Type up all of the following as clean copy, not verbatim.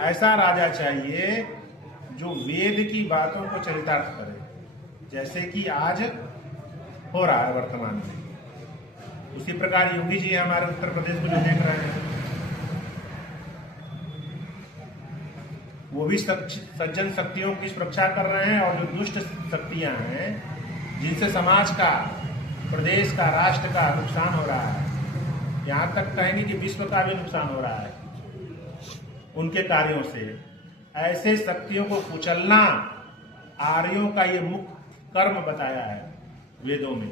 ऐसा राजा चाहिए जो वेद की बातों को चरितार्थ करे, जैसे कि आज हो रहा है वर्तमान में। उसी प्रकार योगी जी हमारे उत्तर प्रदेश को जो देख रहे हैं, वो भी सज्जन शक्तियों की सुरक्षा कर रहे हैं, और जो दुष्ट शक्तियां हैं जिनसे समाज का, प्रदेश का, राष्ट्र का नुकसान हो रहा है, यहाँ तक कहेंगे कि विश्व का भी नुकसान हो रहा है उनके कार्यों से, ऐसे शक्तियों को कुचलना आर्यों का ये मुख्य कर्म बताया है वेदों में।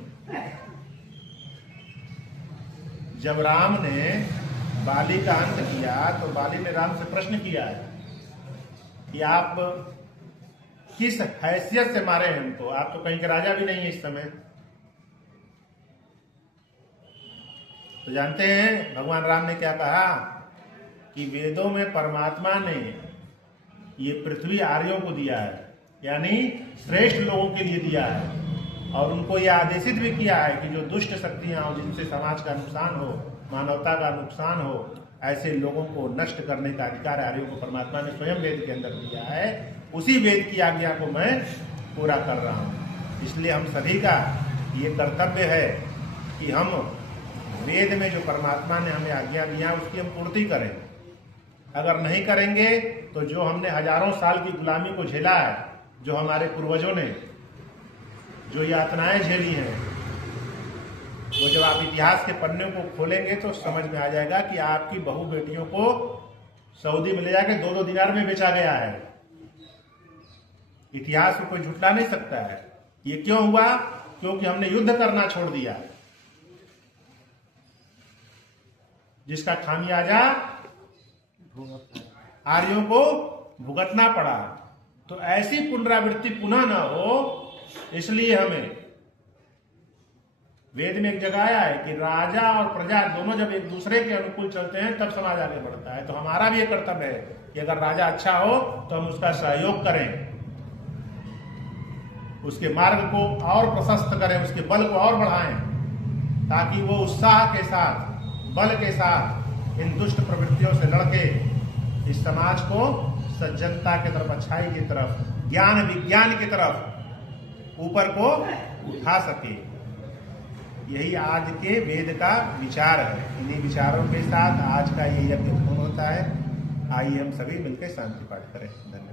जब राम ने बाली का अंत किया तो बाली ने राम से प्रश्न किया है कि आप किस हैसियत से मारे हैं हमको, आप तो कहीं के राजा भी नहीं है इस समय। तो जानते हैं भगवान राम ने क्या कहा कि वेदों में परमात्मा ने ये पृथ्वी आर्यों को दिया है, यानी श्रेष्ठ लोगों के लिए दिया है, और उनको यह आदेशित भी किया है कि जो दुष्ट शक्तियां हो, जिनसे समाज का नुकसान हो, मानवता का नुकसान हो, ऐसे लोगों को नष्ट करने का अधिकार आर्यों को परमात्मा ने स्वयं वेद के अंदर दिया है। उसी वेद की आज्ञा को मैं पूरा कर रहा हूं। इसलिए हम सभी का ये कर्तव्य है कि हम वेद में जो परमात्मा ने हमें आज्ञा दिया उसकी हम पूर्ति करें। अगर नहीं करेंगे तो जो हमने हजारों साल की गुलामी को झेला है, जो हमारे पूर्वजों ने जो यातनाएं झेली हैं, वो जब आप इतिहास के पन्ने को खोलेंगे तो समझ में आ जाएगा कि आपकी बहू बेटियों को सऊदी में ले जाके 2-2 दिनार में बेचा गया है। इतिहास को कोई झुठला नहीं सकता है। ये क्यों हुआ? क्योंकि हमने युद्ध करना छोड़ दिया, जिसका खामियाजा आर्यों को भुगतना पड़ा। तो ऐसी पुनरावृत्ति पुनः न हो, इसलिए हमें वेद में एक जगह आया है कि राजा और प्रजा दोनों जब एक दूसरे के अनुकूल चलते हैं तब समाज आगे बढ़ता है। तो हमारा भी ये कर्तव्य है कि अगर राजा अच्छा हो तो हम उसका सहयोग करें, उसके मार्ग को और प्रशस्त करें, उसके बल को और बढ़ाएं, ताकि वो उत्साह के साथ, बल के साथ इन दुष्ट प्रवृत्तियों से लड़के इस समाज को सज्जनता की तरफ, अच्छाई की तरफ, ज्ञान विज्ञान की तरफ ऊपर को उठा सके। यही आज के वेद का विचार है। इन्हीं विचारों के साथ आज का ये यज्ञ पूर्ण होता है। आइए हम सभी मिलकर शांति पाठ करें। धन्यवाद।